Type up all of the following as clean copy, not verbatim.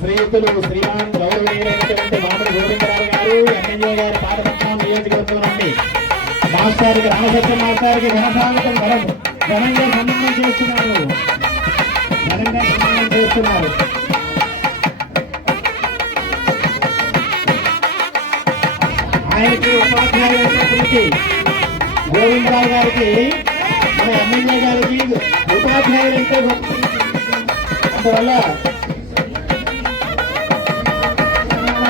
శ్రీయుతులు శ్రీమాన్ గౌరవనీయులైనటువంటి మామిడి గోవిందరావు గారు ఎమ్మెల్యే గారి పాదపట్నం నియోజకవర్గం నుండి మాస్టారికి రామసత్యం మాస్టారికి ఘనస్వాగతం ఘనంగా సన్మానం చేస్తున్నారు. ఆయనకి ఉపాధ్యాయులైనటువంటి గోవిందరావు గారికి మన ఎమ్మెల్యే గారికి ఉపాధ్యాయులైతే అందువల్ల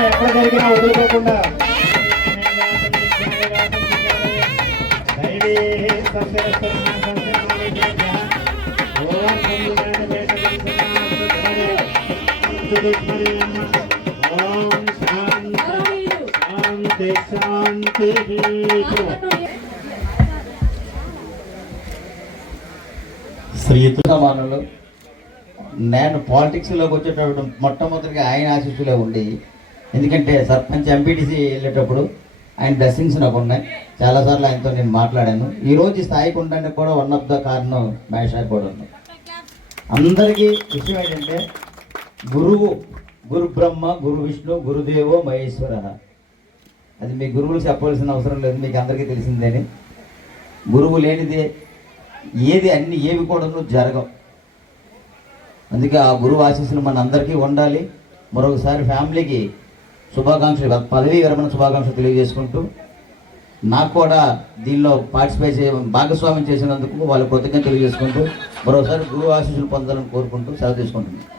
ఎక్కడ జరిగినా వదులుకోకుండా శ్రీయుతుమానులు నేను పాలిటిక్స్లోకి వచ్చేటప్పుడు మొట్టమొదటిగా ఆయన ఆశీస్సులే ఉండి, ఎందుకంటే సర్పంచ్ ఎంపీటీసీ వెళ్ళేటప్పుడు ఆయన బ్లెస్సింగ్స్ నాకు ఉన్నాయి. చాలాసార్లు ఆయనతో నేను మాట్లాడాను. ఈరోజు స్థాయికి ఉండడానికి కూడా వన్ ఆఫ్ ద కారణం మహేష్ కూడా ఉన్నాం. అందరికీ విషయం ఏంటంటే గురువు గురు బ్రహ్మ గురు విష్ణు గురుదేవో మహేశ్వర. అది మీ గురువులు చెప్పవలసిన అవసరం లేదు, మీకు అందరికీ తెలిసిందేని. గురువు లేనిదే ఏవి కూడా జరగవు. అందుకే ఆ గురువు ఆశీస్సులు మన అందరికీ ఉండాలి. మరొకసారి ఫ్యామిలీకి శుభాకాంక్షలు, పదవీ విరమణ శుభాకాంక్షలు తెలియజేసుకుంటూ, నాకు కూడా దీనిలో భాగస్వామ్యం చేసినందుకు వాళ్ళ కృతజ్ఞత తెలియజేసుకుంటూ, మరోసారి గురువు ఆశీస్సులు పొందాలని కోరుకుంటూ సెలవు తీసుకుంటున్నాను.